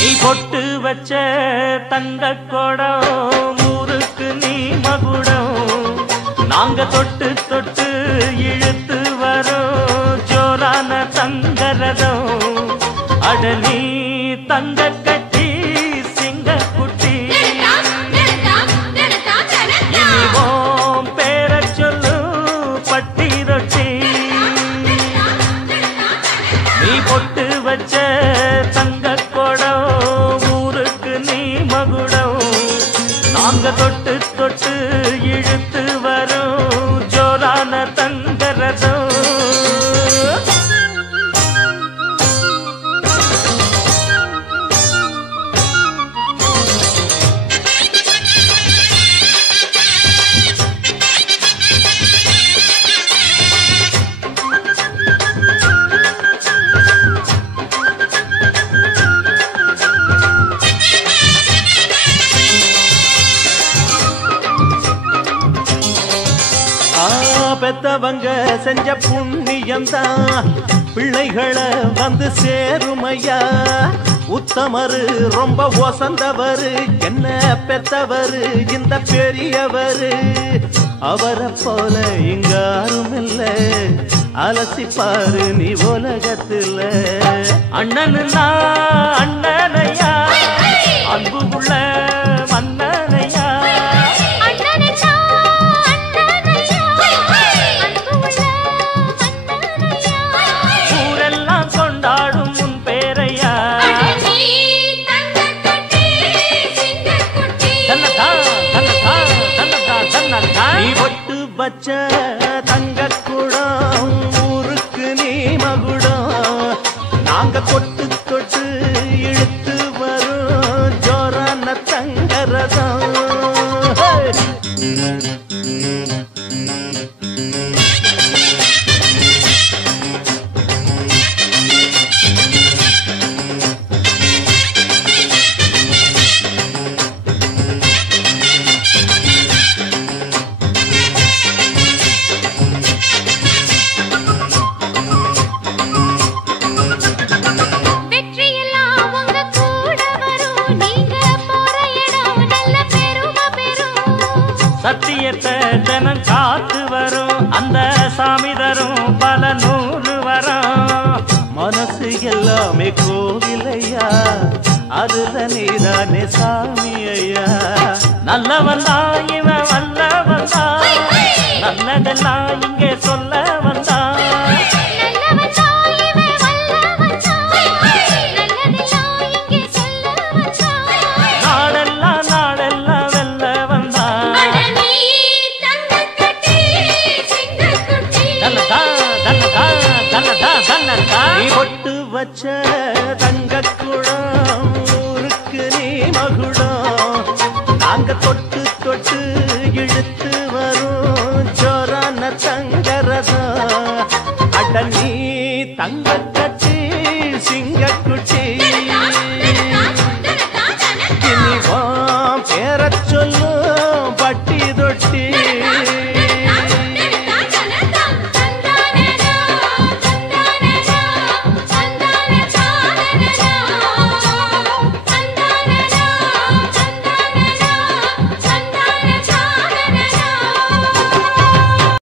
நீ பொட்டு வச்ச தங்க கொடம் ஊருக்கு நீ மகுடம் நாங்க தொட்டு தொட்டு இழுத்து வரோம் ஜோரான தங்கரதம் அட நீ தங்க கட்டி சிங்க குட்டி இனிவோம் பேர சொல்லு பட்டி ரொட்டி நீ பொட்டு வச்ச தங்க கொடம் ஊருக்கு நீ மகுடம் நாங்க தொட்டு தொட்டு இழுத்து வரும் ஜோரான தங்கரதம் பெத்தவங்க செஞ்ச புண்ணியம்தான் பிள்ளைகளை வந்து சேருமையா உத்தமரு ரொம்ப ஒசந்தவரு என்ன பெத்தவரு இந்த பெரியவரு அவரை போல இங்க யாரும் இல்ல அலசிப்பாரு நீ உலகத்துல அண்ணனுன்னா அண்ணனையா அன்பு உள்ள மன்னனையா வச்ச தங்க குடம் ஊருக்கு நீ மகுடம் நாங்க கொட்டு கொட்டு இழுத்து வரும் ஜோரான தங்கரதம் சத்தியத்தை ஜனம் காத்து வரும் அந்த சாமி தரும் பல நூறு வரும் மனசு எல்லாமே கோவிலையா அதுல நீதானே சாமி ஐயா நல்லவன் தான் இவன் வல்லவன் தான் நல்லதெல்லாம்